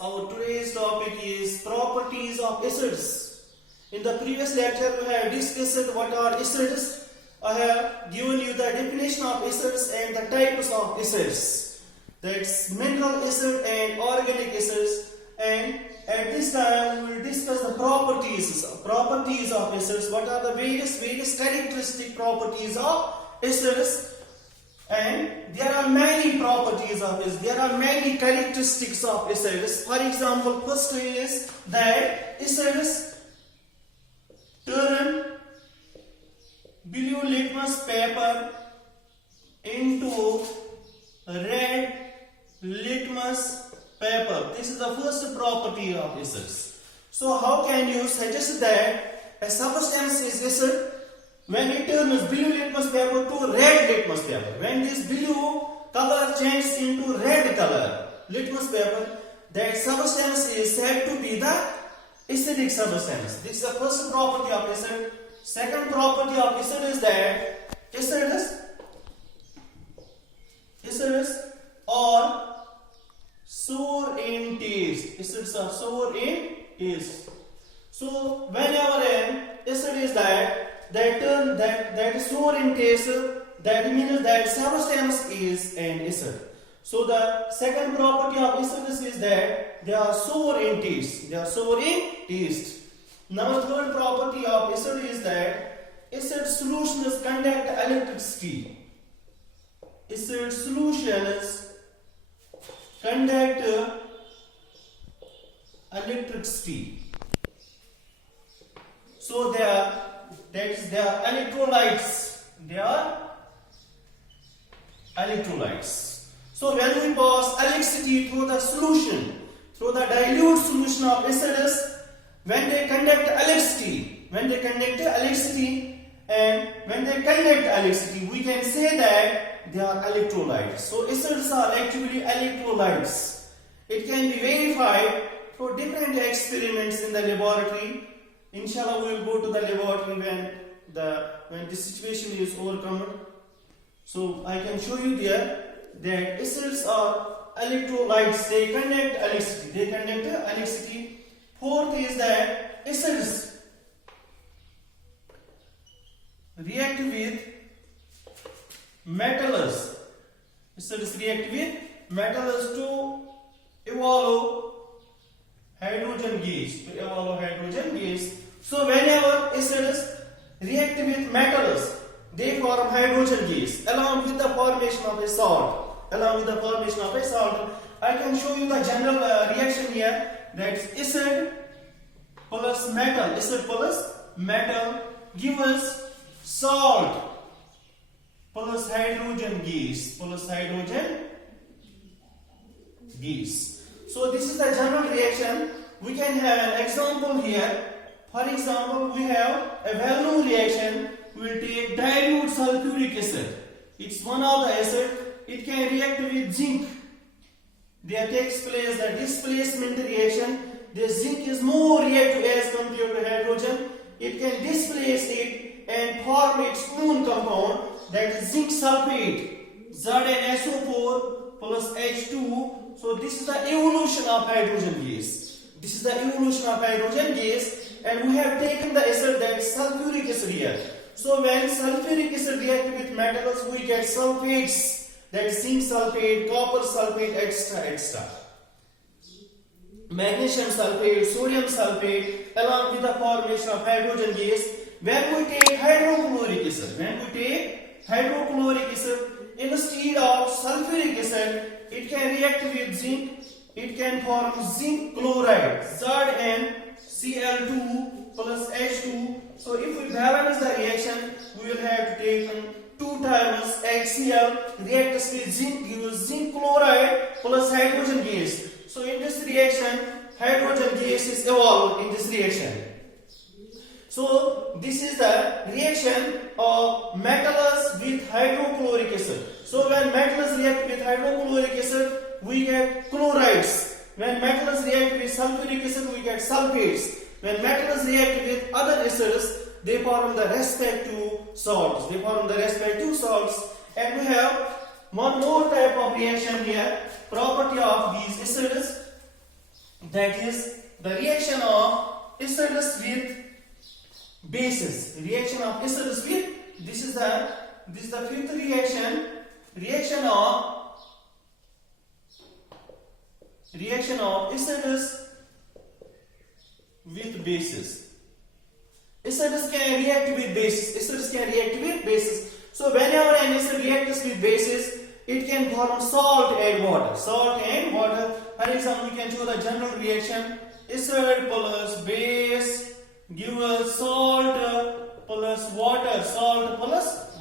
our today's topic is properties of acids. In the previous lecture we have discussed what are acids. I have given you the definition of acids and the types of acids. That's mineral acid and organic acids, and at this time we will discuss the properties of acids. What are the various characteristic properties of acids? And there are many properties of acids. There are many characteristics of acids. For example, first is that acids turn blue litmus paper into red litmus paper. This is the first property of acids. So how can you suggest that a substance is acid when it turns blue litmus paper to red litmus paper? When this blue color changes into red color litmus paper, that substance is said to be the acidic substance. This is the first property of acid. Second property of acid is that acids are sour in taste. Acids are sour in taste. So whenever an acid is that is sour in taste, that means that substance is an acid. So the second property of acids is that they are sour in taste. They are sour in taste. Now third property of acid is that acid solutions conduct electricity. Acid solutions conduct electricity. So they are electrolytes. They are electrolytes. So when we pass electricity through the solution, through the dilute solution of acids, when they conduct electricity, we can say that they are electrolytes. So acids are actually electrolytes. It can be verified through different experiments in the laboratory. Inshallah, we will go to the laboratory when this situation is overcome. So I can show you there that acids are electrolytes. They conduct electricity. Fourth is that acids react with metals. Acids react with metals to evolve hydrogen gas. So whenever acids react with metals, they form hydrogen gas along with the formation of a salt. I can show you the general reaction here. That's acid plus metal gives us salt plus hydrogen gas. So this is the general reaction. We can have an example here. For example, we have a well-known reaction. We will take dilute sulfuric acid. It's one of the acid. It can react with zinc. There takes place the displacement reaction. The zinc is more reactive as compared to hydrogen. It can displace it and form its own compound, that is zinc sulfate, ZnSO4 plus H2. So this is the evolution of hydrogen gas. And we have taken the acid, that is sulfuric acid here. So when sulfuric acid reacts with metals, we get sulfates. That is zinc sulfate, copper sulfate, etc. Magnesium sulfate, sodium sulfate, along with the formation of hydrogen gas. When we take hydrochloric acid, instead of sulfuric acid, it can react with zinc. It can form zinc chloride, ZnCl2 plus H2. So if we balance the reaction, we will have to take 2 times HCl reacts with zinc, gives zinc chloride plus hydrogen gas. So in this reaction, hydrogen gas is evolved in this reaction. So this is the reaction of metals with hydrochloric acid. So when metals react with hydrochloric acid, we get chlorides. When metals react with sulfuric acid, we get sulfates. When metals react with other acids, they form the respective salts. And we have one more type of reaction here. Property of these acids that is the reaction of acids with bases. Reaction of acids with, this is the fifth reaction. Reaction of acids with bases. Acids can react with bases. So whenever an acid reacts with bases, it can form salt and water. For example, you can show the general reaction. Acid plus base give us salt plus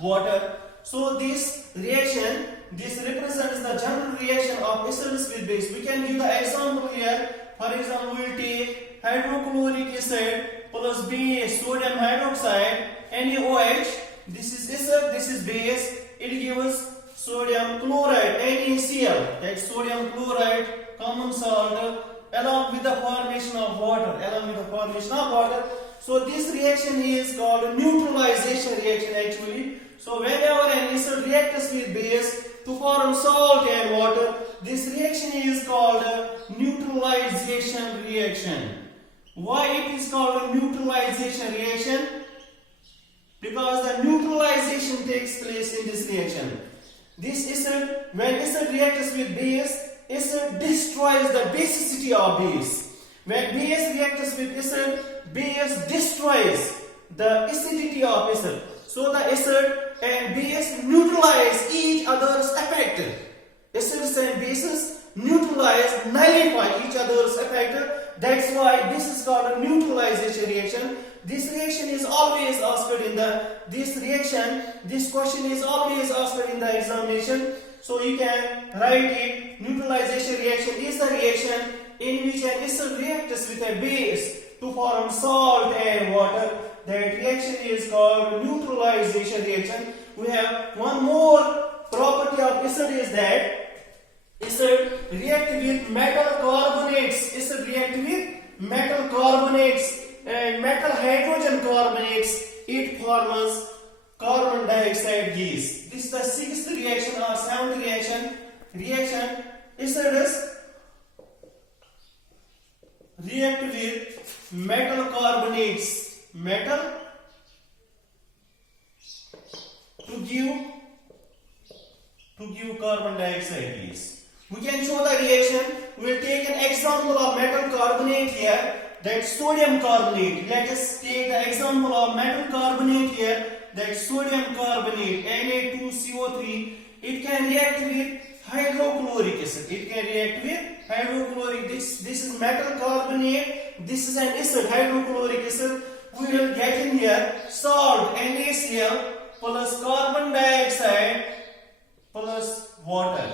water. So this reaction, this represents the general reaction of acids with base. We can give the example here. For example, we will take hydrochloric acid plus base, sodium hydroxide, NaOH. This is acid, this is base. It gives sodium chloride, NaCl. That's sodium chloride, common salt, along with the formation of water. So this reaction is called neutralization reaction actually. So whenever an acid reacts with base to form salt and water, this reaction is called neutralization reaction. Why it is called a neutralization reaction? Because the neutralization takes place in this reaction. This acid, when acid reacts with base, acid destroys the basicity of base. When base reacts with acid, base destroys the acidity of acid. So the acid and base neutralize each other's effect. Acids and bases neutralize, nullify each other's effect. That's why this is called a neutralization reaction. This reaction is always asked in this question is always asked in the examination. So you can write it. Neutralization reaction is the reaction in which an acid reacts with a base to form salt and water. That reaction is called neutralization reaction. We have one more property of acid is that acid react with metal carbonates. And metal hydrogen carbonates. It forms carbon dioxide gas. This is the sixth reaction or seventh reaction. Acids react with metal carbonates. To give carbon dioxide gas. We can show the reaction. We will take an example of metal carbonate here. That's sodium carbonate. Let us take the example of metal carbonate here. That's sodium carbonate, Na2CO3. It can react with hydrochloric acid. This is metal carbonate. This is an acid, hydrochloric acid. We will get in here salt, NaCl, plus carbon dioxide plus water.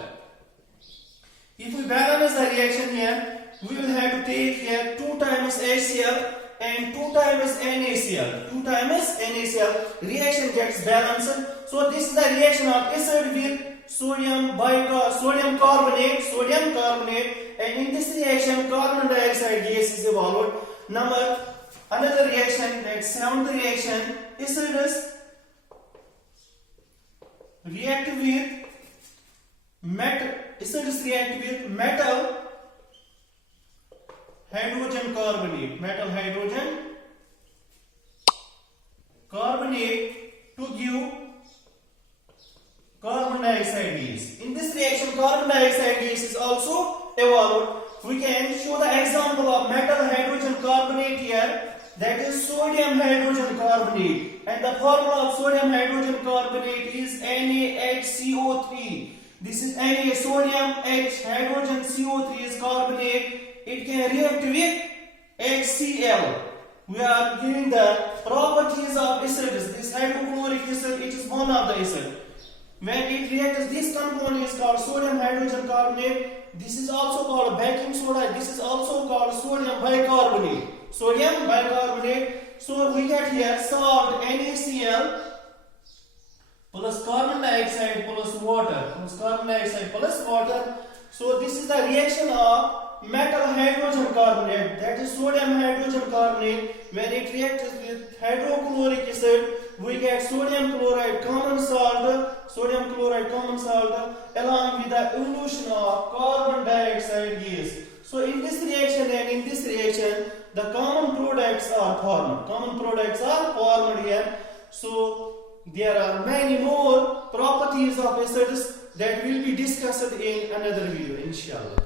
If we balance the reaction here, we will have to take here 2 times HCl and 2 times NaCl. Reaction gets balanced. So this is the reaction of acid with sodium carbonate, and in this reaction carbon dioxide gas is evolved. Another reaction, that's seventh reaction, acids react with metal hydrogen carbonate to give carbon dioxide gas. In this reaction carbon dioxide gas is also evolved. We can show the example of metal hydrogen carbonate here. That is sodium hydrogen carbonate, and the formula of sodium hydrogen carbonate is NaHCO3. This is Na, sodium H, hydrogen CO3 is carbonate. It can react with HCl. We are giving the properties of acids. This hydrochloric acid, it is one of the acid. When it reacts, this compound is called sodium hydrogen carbonate. This is also called baking soda. This is also called sodium bicarbonate. So we get here salt, NaCl, plus carbon dioxide plus water. So this is the reaction of metal hydrogen carbonate, that is sodium hydrogen carbonate. When it reacts with hydrochloric acid, we get sodium chloride common salt, along with the evolution of carbon dioxide gas. So in this reaction, an reaction, the common products are formed. Common products are formed here. So there are many more properties of acids that will be discussed in another video, inshallah.